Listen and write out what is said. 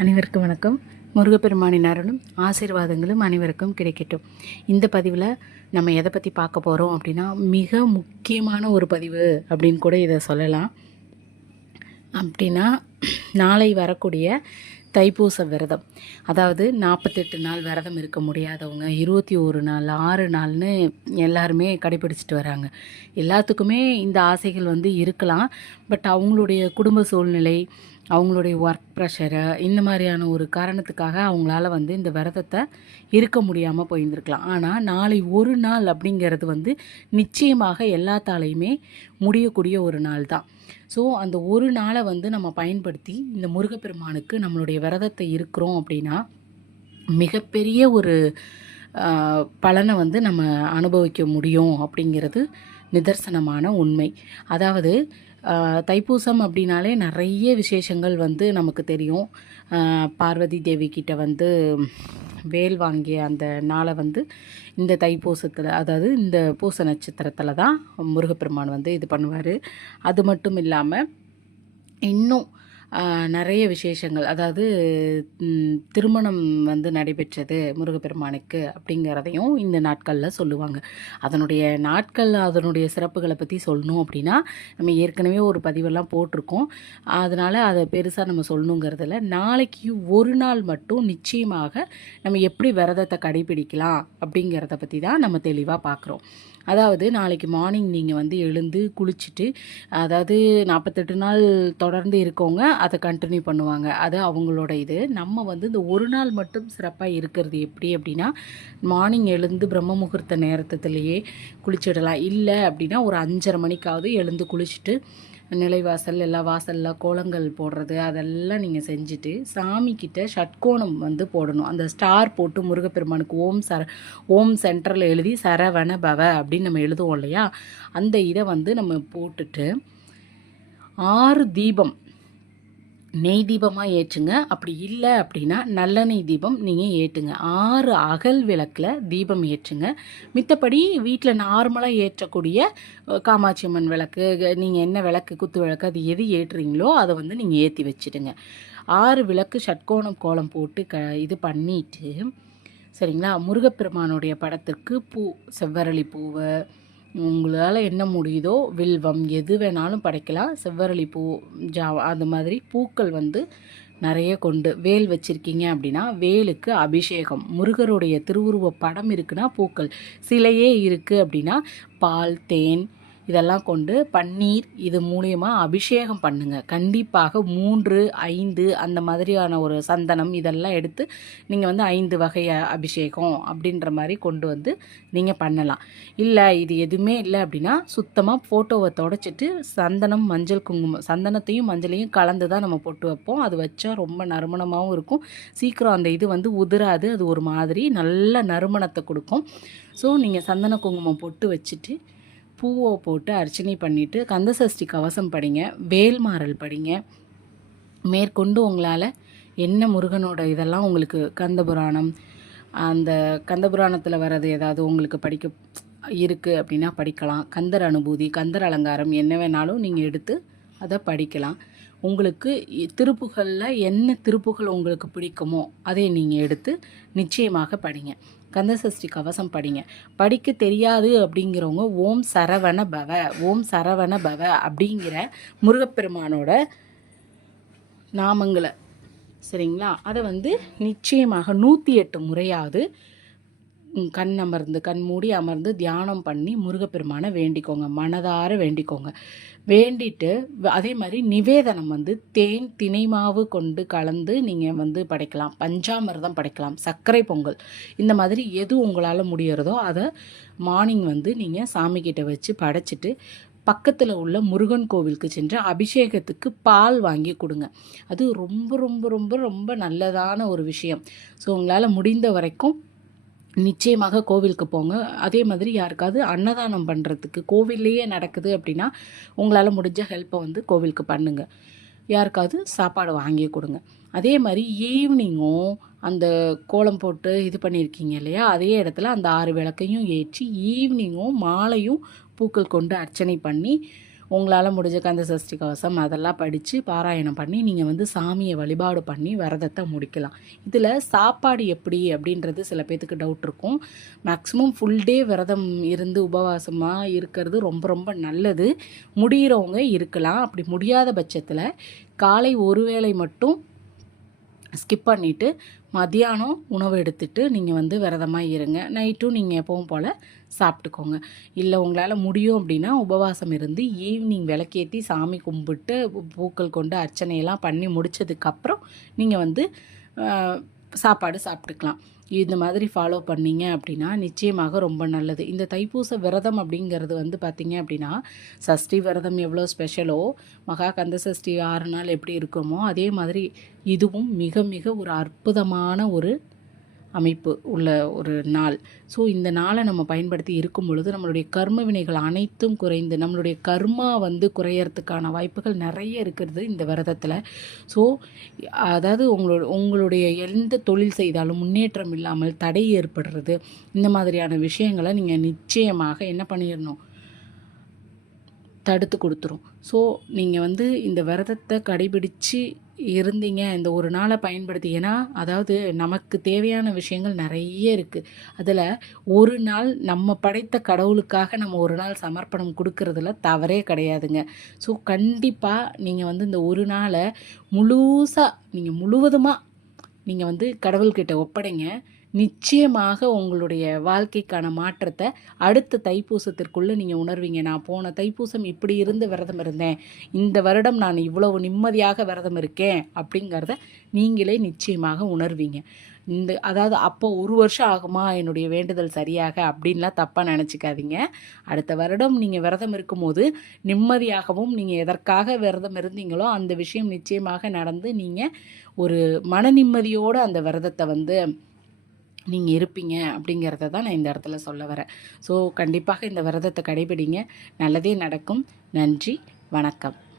அனைவருக்கும் வணக்கம். முருகப்பெருமானின் அருளும் ஆசீர்வாதங்களும் அனைவருக்கும் கிடைக்கட்டும். இந்த பதிவில் நம்ம எதை பற்றி பார்க்க போகிறோம் அப்படின்னா மிக முக்கியமான ஒரு பதிவு அப்படின்னு கூட இதை சொல்லலாம். அப்படின்னா நாளை வரக்கூடிய தைப்பூச விரதம். அதாவது நாற்பத்தெட்டு நாள் விரதம் இருக்க முடியாதவங்க இருபத்தி ஒரு நாள் ஆறு நாள்னு எல்லாருமே கடைபிடிச்சிட்டு வராங்க. எல்லாத்துக்குமே இந்த ஆசைகள் வந்து இருக்கலாம். பட் அவங்களுடைய குடும்ப சூழ்நிலை அவங்களுடைய ஒர்க் ப்ரெஷரு இந்த மாதிரியான ஒரு காரணத்துக்காக அவங்களால வந்து இந்த விரதத்தை இருக்க முடியாமல் போயிருந்துருக்கலாம். ஆனால் நாளை ஒரு நாள் அப்படிங்கிறது வந்து நிச்சயமாக எல்லாத்தாலையுமே முடியக்கூடிய ஒரு நாள் தான். ஸோ அந்த ஒரு நாளை வந்து நம்ம பயன்படுத்தி இந்த முருகப்பெருமானுக்கு நம்மளுடைய விரதத்தை இருக்கிறோம் அப்படின்னா மிகப்பெரிய ஒரு பலனை வந்து நம்ம அனுபவிக்க முடியும் அப்படிங்கிறது நிதர்சனமான உண்மை. அதாவது தைப்பூசம் அப்படின்னாலே நிறைய விசேஷங்கள் வந்து நமக்கு தெரியும். பார்வதி தேவி கிட்ட வந்து வேல் வாங்கிய அந்த நாளை வந்து இந்த தைப்பூசத்தில் அதாவது இந்த பூச நட்சத்திரத்தில் தான் முருகப்பெருமான் வந்து இது பண்ணுவார். அது மட்டும் இல்லாமல் இன்னும் நிறைய விசேஷங்கள். அதாவது திருமணம் வந்து நடைபெற்றது முருகப்பெருமானுக்கு அப்படிங்கிறதையும் இந்த நாட்களில் சொல்லுவாங்க. அதனுடைய நாட்கள் அதனுடைய சிறப்புகளை பற்றி சொல்லணும் அப்படின்னா நம்ம ஏற்கனவே ஒரு பதிவெல்லாம் போட்டிருக்கோம். அதனால் அதை பெருசாக நம்ம சொல்லணுங்கிறதுல நாளைக்கு ஒரு நாள் மட்டும் நிச்சயமாக நம்ம எப்படி விரதத்தை கடைபிடிக்கலாம் அப்படிங்கிறத பற்றி தான் நம்ம தெளிவாக பார்க்குறோம் அதாவது நாளைக்கு மார்னிங் நீங்கள் வந்து எழுந்து குளிச்சுட்டு அதாவது நாற்பத்தெட்டு நாள் தொடர்ந்து இருக்கவங்க அதை கண்டினியூ பண்ணுவாங்க. அது அவங்களோட இது. நம்ம வந்து இந்த ஒரு நாள் மட்டும் சிறப்பாக இருக்கிறது எப்படி அப்படின்னா மார்னிங் எழுந்து பிரம்ம முகூர்த்த நேரத்துலேயே குளிச்சிடலாம். இல்லை அப்படின்னா ஒரு அஞ்சரை மணிக்காவது எழுந்து குளிச்சுட்டு நிலைவாசல் எல்லா வாசலில் கோலங்கள் போடுறது அதெல்லாம் நீங்கள் செஞ்சுட்டு சாமிக்கிட்ட ஷட்கோணம் வந்து போடணும். அந்த ஸ்டார் போட்டு முருகப்பெருமானுக்கு ஓம் சர ஓம் சென்டரில் எழுதி சரவண பவ அப்படின்னு நம்ம எழுதுவோம் இல்லையா? அந்த இதை வந்து நம்ம போட்டுட்டு ஆறு தீபம் நெய் தீபமாக ஏற்றுங்க. அப்படி இல்லை அப்படின்னா நல்லெண்ணெய் தீபம் நீங்கள் ஏற்றுங்க ஆறு அகல் விளக்கில் தீபம் ஏற்றுங்க. மித்தபடி வீட்டில் நார்மலாக ஏற்றக்கூடிய காமாட்சி அம்மன் விளக்கு நீங்கள் என்ன விளக்கு குத்து விளக்கு அது எது ஏற்றுறீங்களோ அதை வந்து நீங்கள் ஏற்றி வச்சிடுங்க. ஆறு விளக்கு ஷட்கோணம் கோலம் போட்டு க இது பண்ணிட்டு சரிங்களா? முருகப்பெருமானுடைய படத்திற்கு பூ செவ்வரளி பூவை உங்களால் என்ன முடியுதோ வில்வம் எது வேணாலும் படைக்கலாம். செவ்வரளி பூ ஜா அது மாதிரி பூக்கள் வந்து நிறைய கொண்டு வேல் வச்சுருக்கீங்க அப்படின்னா வேலுக்கு அபிஷேகம். முருகருடைய திருவுருவ படம் இருக்குன்னா பூக்கள். சிலையே இருக்குது அப்படின்னா பால் தேன் இதெல்லாம் கொண்டு பன்னீர் இது மூலியமாக அபிஷேகம் பண்ணுங்கள் கண்டிப்பாக மூன்று ஐந்து அந்த மாதிரியான ஒரு சந்தனம் இதெல்லாம் எடுத்து நீங்கள் வந்து ஐந்து வகை அபிஷேகம் அப்படின்ற மாதிரி கொண்டு வந்து நீங்கள் பண்ணலாம். இல்லை இது எதுவுமே இல்லை அப்படின்னா சுத்தமாக ஃபோட்டோவை தொடச்சிட்டு சந்தனம் மஞ்சள் குங்குமம் சந்தனத்தையும் மஞ்சளையும் கலந்து தான் நம்ம பொட்டு வைப்போம். அது வச்சா ரொம்ப நறுமணமாகவும் இருக்கும். சீக்கிரம் அந்த இது வந்து உதிராது. அது ஒரு மாதிரி நல்ல நறுமணத்தை கொடுக்கும். ஸோ நீங்கள் சந்தன குங்குமம் பொட்டு வச்சுட்டு பூவை போட்டு அர்ச்சனை பண்ணிவிட்டு கந்தசஷ்டி கவசம் படிங்க வேல்மாறல் படிங்க. மேற்கொண்டு உங்களால் என்ன முருகனோட இதெல்லாம் உங்களுக்கு கந்தபுராணம் அந்த கந்தபுராணத்தில் வர்றது ஏதாவது உங்களுக்கு படிக்க இருக்குது அப்படின்னா படிக்கலாம். கந்தர் அனுபூதி கந்தர் அலங்காரம் என்ன வேணாலும் நீங்கள் எடுத்து அதை படிக்கலாம். உங்களுக்கு திருப்புகளில் என்ன திருப்புகள் உங்களுக்கு பிடிக்குமோ அதை நீங்கள் எடுத்து நிச்சயமாக படிங்க. கந்தசஷ்டி கவசம் படிங்க. படிக்க தெரியாது அப்படிங்கிறவங்க ஓம் சரவண பவ ஓம் சரவண பவ அப்படிங்கிற முருகப்பெருமானோட நாமங்களை சரிங்களா? அதை வந்து நிச்சயமாக நூற்றி எட்டு முறையாவது கண் அமர்ந்து கண் மூடி அமர்ந்து தியானம் பண்ணி முருகப்பெருமானை வேண்டிக்கோங்க. மனதார வேண்டிக்கோங்க. வேண்டிட்டு அதே மாதிரி நிவேதனம் வந்து தேன் தினை மாவு கொண்டு கலந்து நீங்கள் வந்து படைக்கலாம். பஞ்சாமிர்தம் படைக்கலாம். சர்க்கரை பொங்கல். இந்த மாதிரி எது உங்களால் முடியறதோ அதை மார்னிங் வந்து நீங்கள் சாமிக்கிட்ட வச்சு படைச்சிட்டு பக்கத்தில் உள்ள முருகன் கோவிலுக்கு சென்று அபிஷேகத்துக்கு பால் வாங்கி கொடுங்க. அது ரொம்ப ரொம்ப ரொம்ப ரொம்ப நல்லதான ஒரு விஷயம். ஸோ உங்களால் முடிந்த வரைக்கும் நிச்சயமாக கோவிலுக்கு போங்க. அதே மாதிரி யாருக்காவது அன்னதானம் பண்ணுறதுக்கு கோவில்லையே நடக்குது அப்படின்னா உங்களால் முடிஞ்ச ஹெல்ப்பை வந்து கோவிலுக்கு பண்ணுங்க. யாருக்காவது சாப்பாடு வாங்கி கொடுங்க. அதே மாதிரி ஈவினிங்கும் அந்த கோலம் போட்டு இது பண்ணியிருக்கீங்க இல்லையா? அதே இடத்துல அந்த ஆறு விளக்கையும் ஏற்றி ஈவினிங்கும் மாலையும் பூக்கள் கொண்டு அர்ச்சனை பண்ணி உங்களால் முடிஞ்ச கந்த சஷ்டி கவசம் அதெல்லாம் படித்து பாராயணம் பண்ணி நீங்கள் வந்து சாமியை வழிபாடு பண்ணி விரதத்தை முடிக்கலாம். இதில் சாப்பாடு எப்படி அப்படின்றது சில பேர்த்துக்கு டவுட் இருக்கும். மேக்ஸிமம் ஃபுல் டே விரதம் இருந்து உபவாசமாக இருக்கிறது ரொம்ப ரொம்ப நல்லது. முடிகிறவங்க இருக்கலாம். அப்படி முடியாத பட்சத்தில் காலை ஒரு வேளை மட்டும் ஸ்கிப் பண்ணிவிட்டு மதியானம் உணவு எடுத்துட்டு நீங்கள் வந்து விரதமாக இருங்க. நைட்டும் நீங்கள் எப்பவும் போல் சாப்பிட்டுக்கோங்க. இல்லை உங்களால் முடியும் அப்படின்னா உபவாசம் இருந்து ஈவினிங் விளக்கேற்றி சாமி கும்பிட்டு பூக்கள் கொண்டு அர்ச்சனையெல்லாம் பண்ணி முடிச்சதுக்கப்புறம் நீங்கள் வந்து சாப்பாடு சாப்பிட்டுக்கலாம். இந்த மாதிரி ஃபாலோ பண்ணீங்க அப்படின்னா நிச்சயமாக ரொம்ப நல்லது. இந்த தைப்பூச விரதம் அப்படிங்கிறது வந்து பார்த்திங்க அப்படின்னா சஷ்டி விரதம் எவ்வளோ ஸ்பெஷலோ மகா கந்த சஷ்டி ஆறு நாள் எப்படி இருக்குமோ அதே மாதிரி இதுவும் மிக மிக ஒரு அற்புதமான ஒரு அமைப்பு உள்ள ஒரு நாள். ஸோ இந்த நாளை நம்ம பயன்படுத்தி இருக்கும் பொழுது நம்மளுடைய கர்ம வினைகள் அனைத்தும் குறைந்து நம்மளுடைய கர்மா வந்து குறையறதுக்கான வாய்ப்புகள் நிறைய இருக்கிறது இந்த விரதத்தில். ஸோ அதாவது உங்களோட உங்களுடைய எந்த தொழில் செய்தாலும் முன்னேற்றம் இல்லாமல் தடை ஏற்படுறது இந்த மாதிரியான விஷயங்களை நீங்கள் நிச்சயமாக என்ன பண்ணிடணும்? தடுத்து கொடுத்துரும். ஸோ நீங்கள் வந்து இந்த விரதத்தை கடைபிடித்து இருந்தீங்க இந்த ஒரு நாளை பயன்படுத்தி. ஏன்னா அதாவது நமக்கு தேவையான விஷயங்கள் நிறைய இருக்குது அதில் ஒரு நாள் நம்ம படைத்த கடவுளுக்காக நம்ம ஒரு நாள் சமர்ப்பணம் கொடுக்கறதுல தவறே கிடையாதுங்க. ஸோ கண்டிப்பாக நீங்கள் வந்து இந்த ஒரு நாளை முழுசாக நீங்கள் முழுவதுமாக நீங்கள் வந்து கடவுள்கிட்ட ஒப்படைங்க. நிச்சயமாக உங்களுடைய வாழ்க்கைக்கான மாற்றத்தை அடுத்த தைப்பூசத்திற்குள்ளே நீங்கள் உணர்வீங்க. நான் போன தைப்பூசம் இப்படி இருந்து விரதம் இருந்தேன். இந்த வருடம் நான் இவ்வளவு நிம்மதியாக விரதம் இருக்கேன் அப்படிங்கிறத நீங்களே நிச்சயமாக உணர்வீங்க. இந்த அதாவது அப்போ ஒரு வருஷம் ஆகுமா? என்னுடைய வேண்டுதல் சரியாக? அப்படின்லாம் தப்பாக நினச்சிக்காதீங்க. அடுத்த வருடம் நீங்கள் விரதம் இருக்கும்போது நிம்மதியாகவும் நீங்கள் எதற்காக விரதம் இருந்தீங்களோ அந்த விஷயம் நிச்சயமாக நடந்து நீங்கள் ஒரு மன நிம்மதியோடு அந்த விரதத்தை வந்து நீங்கள் இருப்பீங்க அப்படிங்கிறத தான் நான் இந்த இடத்துல சொல்ல வரேன். ஸோ கண்டிப்பாக இந்த விரதத்தை கடைபிடிங்க. நல்லதே நடக்கும். நன்றி. வணக்கம்.